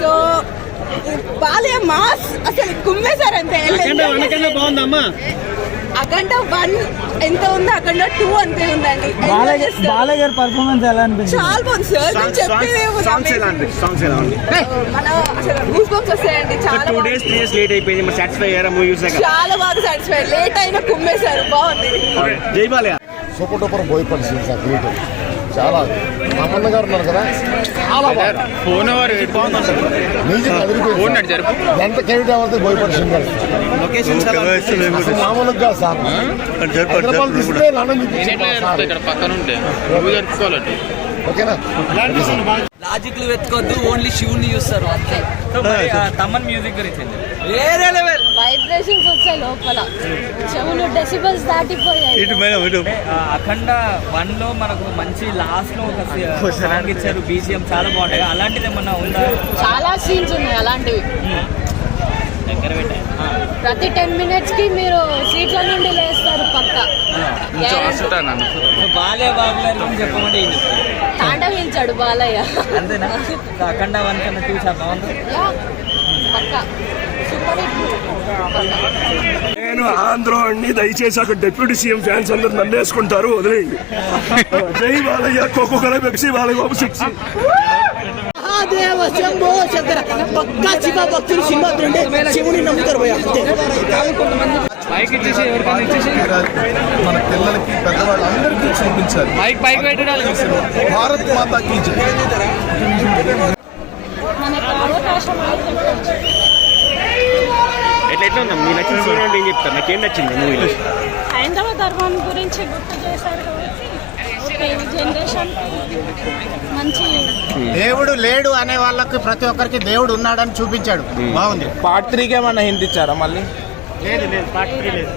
So Balayya mass అసలు కుమ్మేశారు అంతే. అఖండ 1 ఎంత ఉందో అఖండ 2 అంతే ఉందండి. బాలయ్య గారి పర్ఫార్మెన్స్ ఎలా అనిపించింది? చాలా బాగుంది సార్. మన అసలు గూస్ బంప్స్ వస్తాయండి. చాలా 2 days 3 days లేట్ అయిపోయింది. మరి సాటిస్ఫై అయ్యారా మూవీ చూసాక? చాలా బాగా సాటిస్ఫై. లేట్ అయినా కుమ్మేశారు. బాగుంది. జై Balayya. Super duper Boyapati scenes creative చాలా రామన్న గారు ఉన్నారు కదా, చాలా ఎంత క్రెడిట్ అవ్వదు బోయపాటి సీన్ గారు. మామూలుగా సార్ తీసుకుంటే ఓకేనా. లాజిక్లు వెతుకోవద్దు, ఓన్లీ శివుని చూస్తారు అంతే. తమన్ మ్యూజిక్ గురించి వేరే లెవెల్ వైబ్రేషన్స్ వచ్చాయి లోపల, చెవులు డెసిబల్స్ దాటిపోయాయి. అఖండ 1 లో మనకు మంచి లాస్ట్ లో ఒక సాంగ్ ఇచ్చారు, బీజిఎం చాలా బాగుంటాయి. అలాంటిది ఏమన్నా ఉందా? చాలా సీన్స్ ఉన్నాయి అలాంటివి. ప్రతి 10 minutes కి మీరు సీట్ల నుండి లేస్తారు పక్క. బాలయ్య బాబు గారి గురించి చెప్పమంటే ఏం చెప్తారు? తాండవించాడు బాలయ్య. అంతేనా? అఖండ 1 కన్నా 2 చాలా బాగుంది. పక్క సూపర్ హిట్. నేను ఆంధ్ర అండి, దయచేసి అక్కడ డిప్యూటీ సీఎం ఫ్యాన్స్ అందరు నన్ను వేసుకుంటారు, వదిలేయండి. జై బాలయ్య. కోకోకల పెప్సీ, బాలయ్య బాబు 6. మహాదేవ శంభో శంకర. పక్కా శివ భక్తులు సినిమా శివుని నమ్ముతారు పోయా. మన పిల్లలకి పెద్దవాళ్ళందరికీ చూపించాలి. భారత్ మాతాకి జై. ఎట్లా ఉందా మీ నచ్చిన సీన్ అంటే ఏం చెప్తారు? నాకేం నచ్చింది మూవీలో? హైందవ ధర్మం గురించి గుర్తు చేశారు కాబట్టి జనరేషన్ మంచి. దేవుడు లేడు అనే వాళ్ళకి ప్రతి ఒక్కరికి దేవుడు ఉన్నాడని చూపించాడు. బాగుంది. పార్ట్ 3 కి ఏమన్నా హింట్ ఇచ్చారా మళ్ళీ? లేదు, పార్ట్ 3 లేదు.